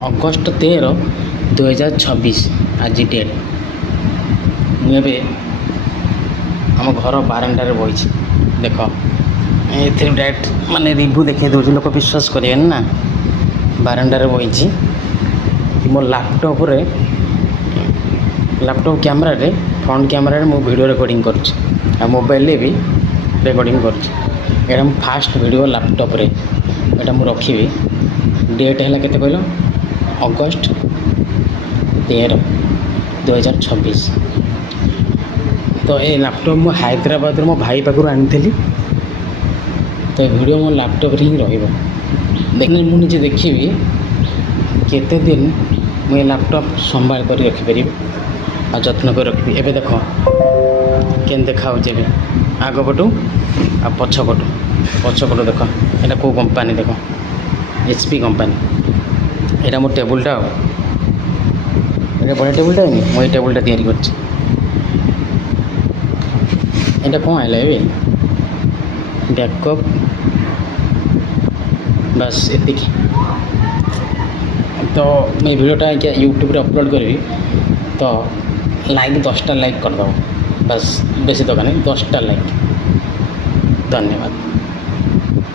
August 13, 2026 ଆଜି date. ମୁଁ ଏବେ ଆମ ଘର ବାରଣ୍ଡାରେ ବଇଛି। ଦେଖ ଏଥିରେ ଡାଇରେକ୍ଟ ମାନେ ରିଭ୍ୟୁ ଦେଖାଇ ଦେଉଛି, ଲୋକ ବିଶ୍ୱାସ କରିବେନି ନା। ବାରଣ୍ଡାରେ ବଇଛି, ମୋ ଲ୍ୟାପଟପ୍ରେ ଲ୍ୟାପଟପ୍ କ୍ୟାମେରାରେ ଫ୍ରଣ୍ଟ କ୍ୟାମେରାରେ ମୁଁ ଭିଡ଼ିଓ ରେକର୍ଡ଼ିଂ କରୁଛି, ଆଉ ମୋବାଇଲରେ ବି ରେକର୍ଡ଼ିଂ କରୁଛି। ଏଇଟା ମୁଁ ଫାଷ୍ଟ ଭିଡ଼ିଓ ଲ୍ୟାପଟପ୍ରେ ଏଇଟା ମୁଁ ରଖିବି। ଡେଟ୍ ହେଲା କେତେ କହିଲ? ଅଗଷ୍ଟ 13, 2026। ତ ଏ ଲ୍ୟାପଟପ୍ ମୁଁ ହାଇଦ୍ରାବାଦରୁ ମୋ ଭାଇ ପାଖରୁ ଆଣିଥିଲି। ତ ଏ ଭିଡ଼ିଓ ମୋ ଲ୍ୟାପଟପ୍ରେ ହିଁ ରହିବ। ଦେଖିଲେ ମୁଁ ନିଜେ ଦେଖିବି କେତେ ଦିନ ମୁଁ ଏ ଲ୍ୟାପଟପ୍ ସମ୍ଭାଳ କରି ରଖିପାରିବି ଆଉ ଯତ୍ନ କରି ରଖିବି। ଏବେ ଦେଖ କେମିତି ଦେଖାହେଉଛି ଏବେ ଆଗପଟୁ ଆଉ ପଛପଟୁ ଦେଖ। ଏଇଟା କେଉଁ କମ୍ପାନୀ ଦେଖ, HP କମ୍ପାନୀ। ଏଇଟା ମୋ ଟେବୁଲଟା, ଆଉ ଏଇଟା ବଢ଼ିଆ ଟେବୁଲଟା ହେଇନି? ମୁଁ ଏଇ ଟେବୁଲଟା ତିଆରି କରିଛି। ଏଇଟା କ'ଣ ହେଲା ଏବେ ବ୍ୟାକଅପ୍, ବାସ୍ ଏତିକି। ତ ମୁଁ ଏଇ ଭିଡ଼ିଓଟା ଆଜ୍ଞା ୟୁଟ୍ୟୁବରେ ଅପଲୋଡ଼ କରିବି। ତ ଲାଇକ୍ 10ଟା ଲାଇକ୍ କରିଦେବ, ବାସ୍ ବେଶୀ ଦରକାର ନାହିଁ, 10ଟା ଲାଇକ୍। ଧନ୍ୟବାଦ।